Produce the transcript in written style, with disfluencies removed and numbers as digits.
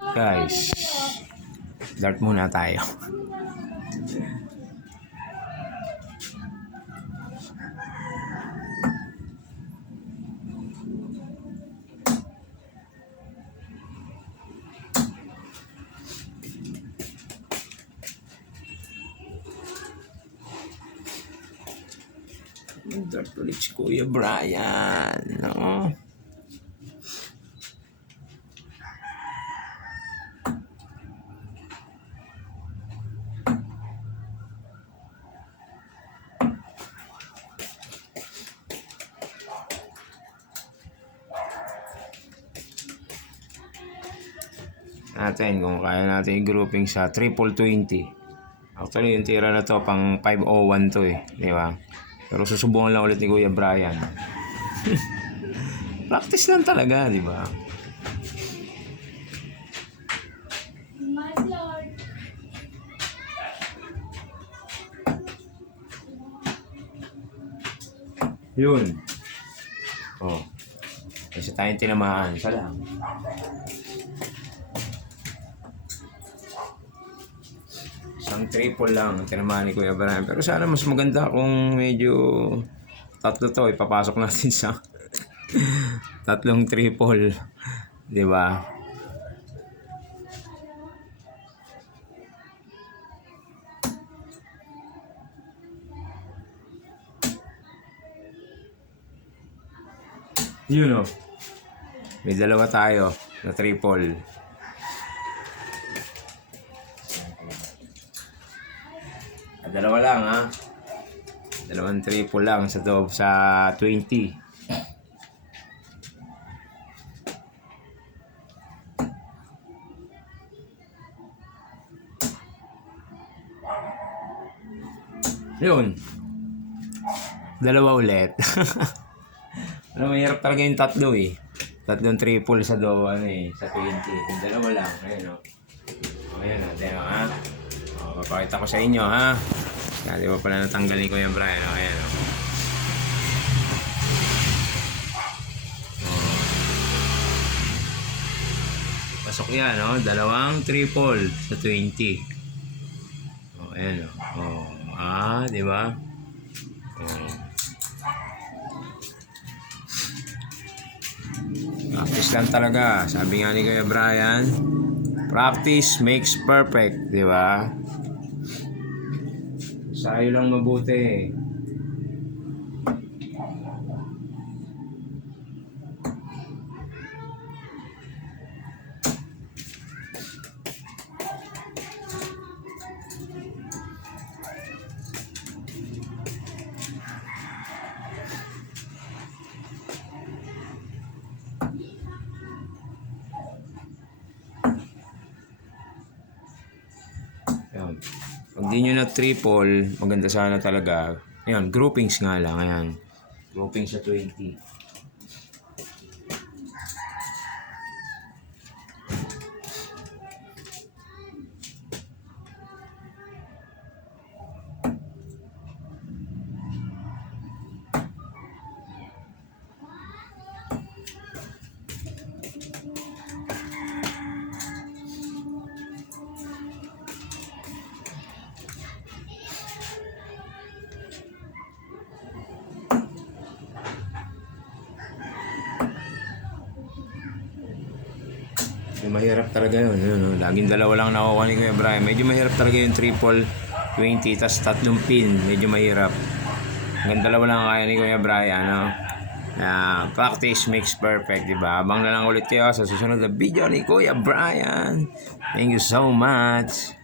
Guys, dart muna tayo. Dart ulit si Kuya Brian. No? Natin kung kaya natin i-grouping sa triple 20. Actually yung tira na to pang 501 to eh, di ba? Pero susubukan lang ulit ni Kuya Brian. Practice lang talaga, di ba? Yun. Oh. Kasi tayong tinamaan. Isa lang. Isang triple lang ang tinamaan ni Kuya Brian. Pero sana mas maganda kung medyo tatlo to. Ipapasok natin sa tatlong triple. Di ba? Yun o. May dalawa tayo na triple. Dalawa lang ha. Dalawang triple lang sa 20. Yun. Dalawa ulit. Ano, mahirap talaga yung tatlo eh. Tatlong triple sa ano eh, sa 20. Yung dalawa lang. Ayun o. Ayan natin ha. O, papakita ko sa inyo ha. Di ba pala natanggalin ko yung Brian. O, ayan o. Pasok yan o. Dalawang triple sa 20. O, ayan o. O, di ba? Practice lang talaga. Sabi nga ni Kuya Brian, practice makes perfect, di ba? Sa'yo lang mabuti. Ayan. Pag di nyo na triple, maganda sana talaga. Ayan, groupings nga lang. Ayan. Groupings sa 20. Mahirap talaga yun. Laging dalawa lang nakuha ni Kuya Brian. Medyo mahirap talaga yung triple 20 tas tatlong pin. Medyo mahirap. Hanggang dalawa lang kaya ni Kuya Brian. No? Practice makes perfect, diba? Abang na lang ulit kayo sa susunod na video ni Kuya Brian. Thank you so much.